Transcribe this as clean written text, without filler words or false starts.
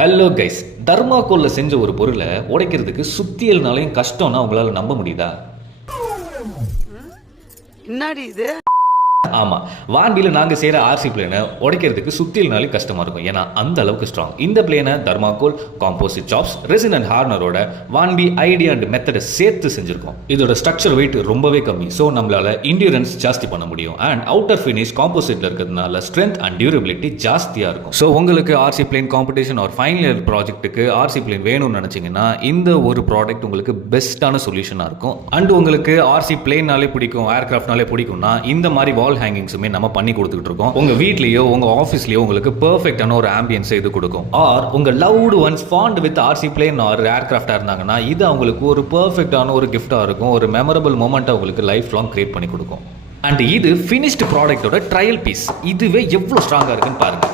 Hello guys, தர்மாக்கோல்ல செஞ்ச ஒரு பொருளை உடைக்கிறதுக்கு சுத்தியல்னாலையும் கஷ்டம்னா உங்களால நம்ப முடியுதா? என்னடி இது? ஆமா, வான்பில நாங்க செய்யற ஆர்சி பிளேனை உடைக்கிறதுக்கு சுத்தியல்னாலே கஷ்டமா இருக்கும். ஏன்னா அந்த அளவுக்கு ஸ்ட்ராங். இந்த பிளேனை thermocol, composite shafts, resin and ஹார்னரோட வான்பி ஐடியா அண்ட் மெத்தடை சேர்த்து செஞ்சிருக்கோம். இதோட ஸ்ட்ரக்சர் வெயிட் ரொம்பவே கம்மி, ஸோ நம்மளால இண்டியூரன்ஸ் ஜாஸ்தி பண்ண முடியும். அண்ட் அவுட்டர் ஃபினிஷ் காம்போசிட்ல இருக்கிறதுனால ஸ்ட்ரென்த் அண்ட் டியூரபிலிட்டி ஜாஸ்தியா இருக்கும். ஸோ உங்களுக்கு ஆர்சி பிளேன் காம்படிஷன் ஒரு ஃபைனல் இயர் ப்ராஜெக்ட்டுக்கு ஆர்சி பிளேன் வேணும்னு நினைச்சீங்கன்னா இந்த ஒரு ப்ராடக்ட் உங்களுக்கு பெஸ்ட்டான சொல்யூஷனா இருக்கும். அண்ட் உங்களுக்கு ஆர்சி பிளேன்னாலே பிடிக்கும், ஏர்கிராஃப்ட்னாலே பிடிக்கும்னா இந்த மாதிரி வால் ஹேங்கிங்ஸுமே நம்ம பண்ணி கொடுத்துட்டு இருக்கோம். உங்க வீட்லயோ உங்க ஆஃபீஸ்லயோ உங்களுக்கு பெர்ஃபெக்ட்டான ஒரு ஆம்பியன்ஸ் இது கொடுக்கும். ஆர் உங்க loved ones fond with RC plane or ஏர்கிராஃப்டா இருந்தாங்கன்னா இது அவங்களுக்கு ஒரு பெர்ஃபெக்ட்டான ஒரு கிஃப்டா இருக்கும். ஒரு மெமரபிள் மூமெண்ட் உங்களுக்கு லைஃப் லாங் கிரியேட் பண்ணி கொடுக்கும். அண்ட் இது ஃபினிஷ்டு ப்ராடக்ட்டோட ட்ரையல் பீஸ். இதுவே எவ்வளவு ஸ்ட்ராங்கா இருக்குன்னு பாருங்க.